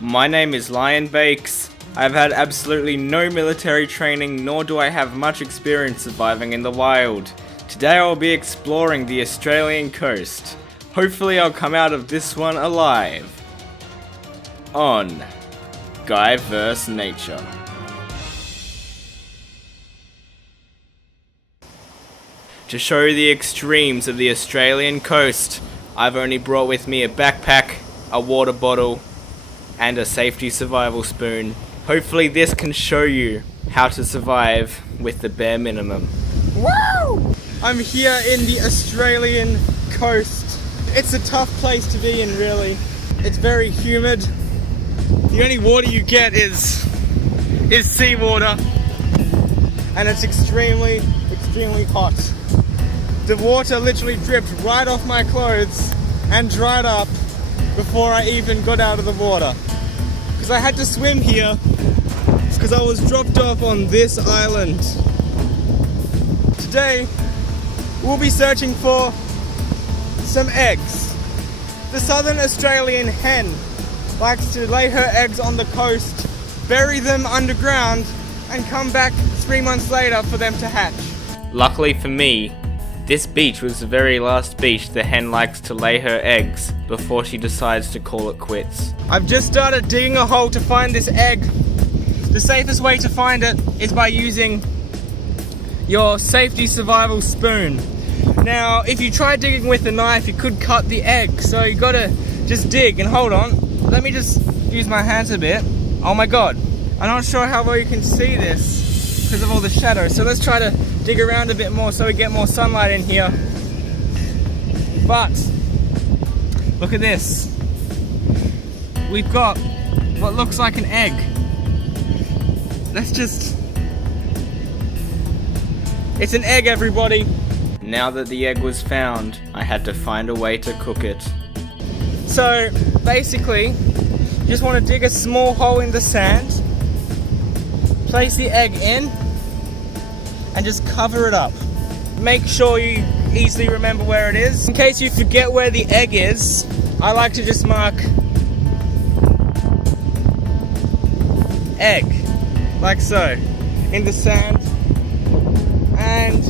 My name is Lion Bakes. I've had absolutely no military training, nor do I have much experience surviving in the wild. Today I will be exploring the Australian coast. Hopefully I'll come out of this one alive. On Guy vs. Nature. To show the extremes of the Australian coast, I've only brought with me a backpack, a water bottle, and a safety survival spoon. Hopefully this can show you how to survive with the bare minimum. Woo! I'm here in the Australian coast. It's a tough place to be in, really. It's very humid. The only water you get is seawater, and it's extremely hot. The water literally dripped right off my clothes and dried up before I even got out of the water. Because I had to swim here, because I was dropped off on this island. Today, we'll be searching for some eggs. The southern Australian hen likes to lay her eggs on the coast, bury them underground, and come back 3 months later for them to hatch. Luckily for me, this beach was the very last beach the hen likes to lay her eggs before she decides to call it quits. I've just started digging a hole to find this egg. The safest way to find it is by using your safety survival spoon. Now, if you try digging with a knife, you could cut the egg, so you gotta just dig. And hold on, let me just use my hands a bit. Oh my god, I'm not sure how well you can see this because of all the shadow, so let's try to dig around a bit more so we get more sunlight in here. But look at this. We've got what looks like an egg. It's an egg, everybody. Now that the egg was found, I had to find a way to cook it. So basically, you just want to dig a small hole in the sand, place the egg in, and just cover it up. Make sure you easily remember where it is. In case you forget where the egg is, I like to just mark egg, like so, in the sand. And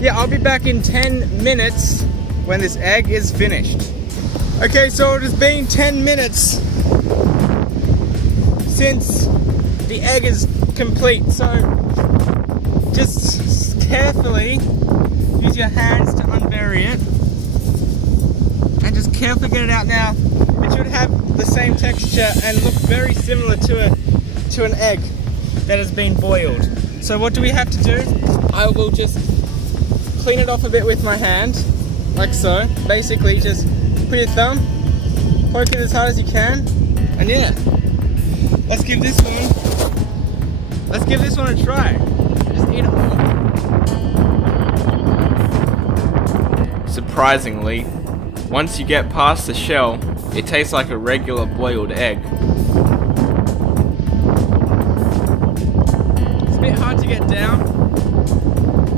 yeah, I'll be back in 10 minutes when this egg is finished. Okay, so it has been 10 minutes since the egg is complete, so just carefully use your hands to unbury it and just carefully get it out. Now, it should have the same texture and look very similar to an egg that has been boiled. So what do we have to do? I will just clean it off a bit with my hand, like so. Basically, just put your thumb, poke it as hard as you can, and yeah, let's give this one a try. Just eat it all. Surprisingly, once you get past the shell, it tastes like a regular boiled egg. It's a bit hard to get down,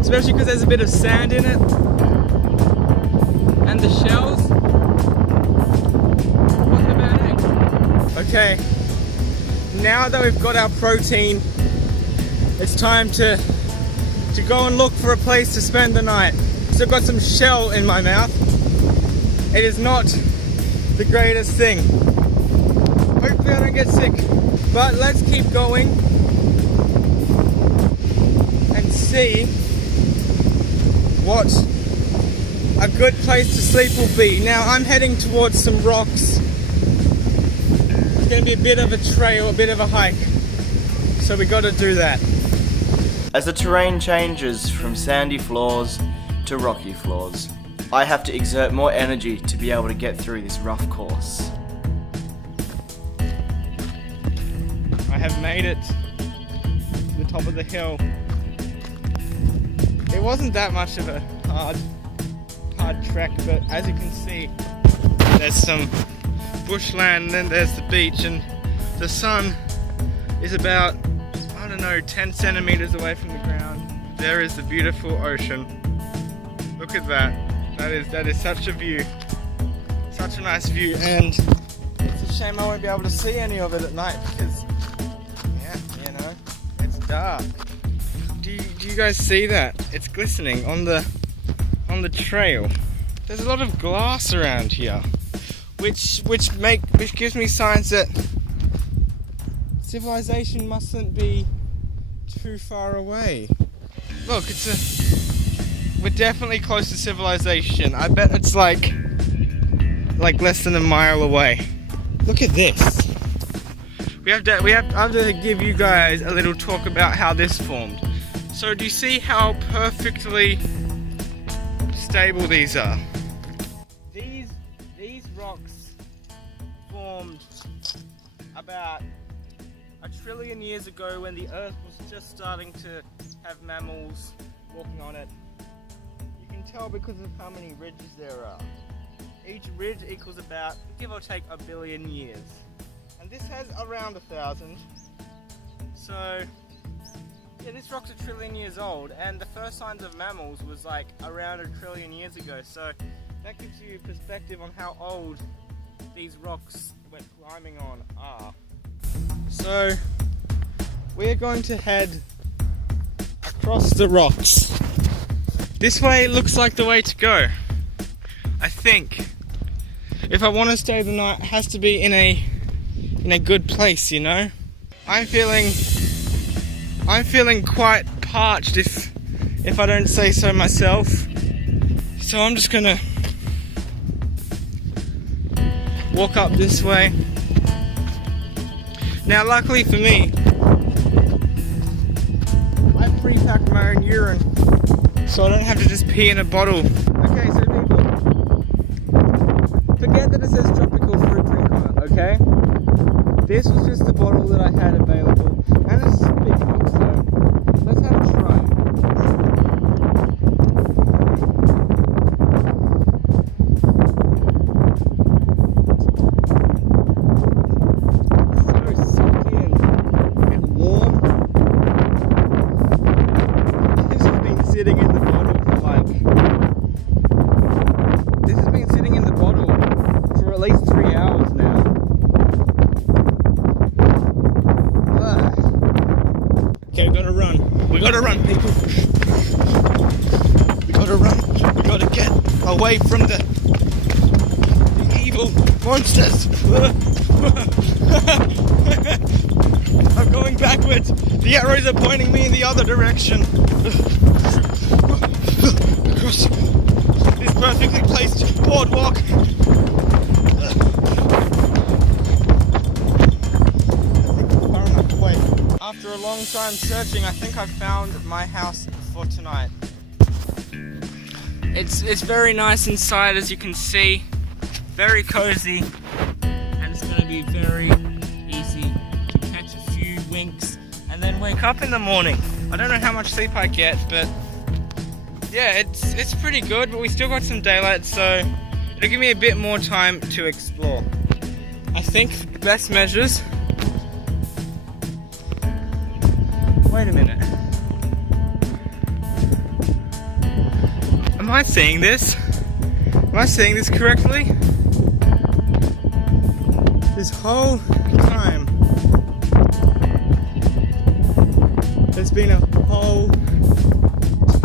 especially because there's a bit of sand in it. And the shells wasn't a bad egg. Okay, now that we've got our protein, it's time to go and look for a place to spend the night. So I've got some shell in my mouth. It is not the greatest thing. Hopefully I don't get sick. But let's keep going and see what a good place to sleep will be. Now I'm heading towards some rocks. It's going to be a bit of a trail, a bit of a hike. So we got to do that. As the terrain changes from sandy floors to rocky floors, I have to exert more energy to be able to get through this rough course. I have made it to the top of the hill. It wasn't that much of a hard trek, but as you can see, there's some bushland and then there's the beach, and the sun is about, I don't know, 10 centimeters away from the ground. There is the beautiful ocean. Look at that. That is such a view. Such a nice view, and it's a shame I won't be able to see any of it at night because, yeah, you know, it's dark. Do you guys see that? It's glistening on the trail. There's a lot of glass around here, which gives me signs that civilization mustn't be too far away. Look, we're definitely close to civilization. I bet it's like less than a mile away. Look at this. I have to give you guys a little talk about how this formed. So do you see how perfectly stable these are? These rocks formed about 1 trillion years ago when the Earth was just starting to have mammals walking on it. You can tell because of how many ridges there are. Each ridge equals about, give or take, 1 billion years. And this has around 1,000. So, yeah, this rock's 1 trillion years old, and the first signs of mammals was like around 1 trillion years ago. So that gives you perspective on how old these rocks we're climbing on are. So we're going to head across the rocks. This way looks like the way to go, I think. If I want to stay the night, it has to be in a good place, you know? I'm feeling quite parched if I don't say so myself. So I'm just gonna walk up this way. Now luckily for me, I pre-packed my own urine, so I don't have to just pee in a bottle. Okay, so people, forget that it says tropical fruit drink on it, okay? This was just the bottle that I had available, and it's a big one, so let's have a try. So silky and warm. This has been sitting in the bottle for at least 3 hours now. Okay, we gotta run. We gotta run, people. We gotta run. We gotta get away from the evil monsters. I'm going backwards. The arrows are pointing me in the other direction. Across this perfectly placed boardwalk. After a long time searching, I think I've found my house for tonight. It's very nice inside, as you can see. Very cozy. And it's going to be very easy to catch a few winks and then wake up in the morning. I don't know how much sleep I get, but yeah, it's pretty good, but we still got some daylight, so it'll give me a bit more time to explore. I think best measures. Wait a minute. Am I seeing this? Am I seeing this correctly? This whole time, there's been a whole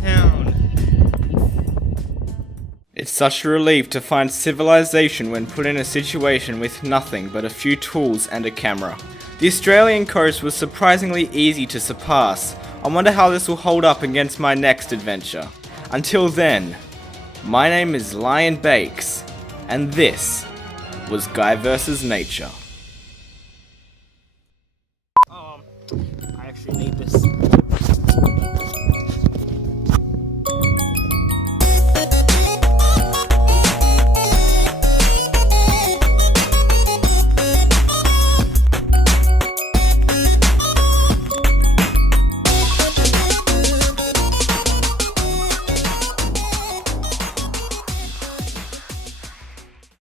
town. It's such a relief to find civilization when put in a situation with nothing but a few tools and a camera. The Australian coast was surprisingly easy to surpass. I wonder how this will hold up against my next adventure. Until then, my name is Lion Bakes, and this was Guy vs. Nature.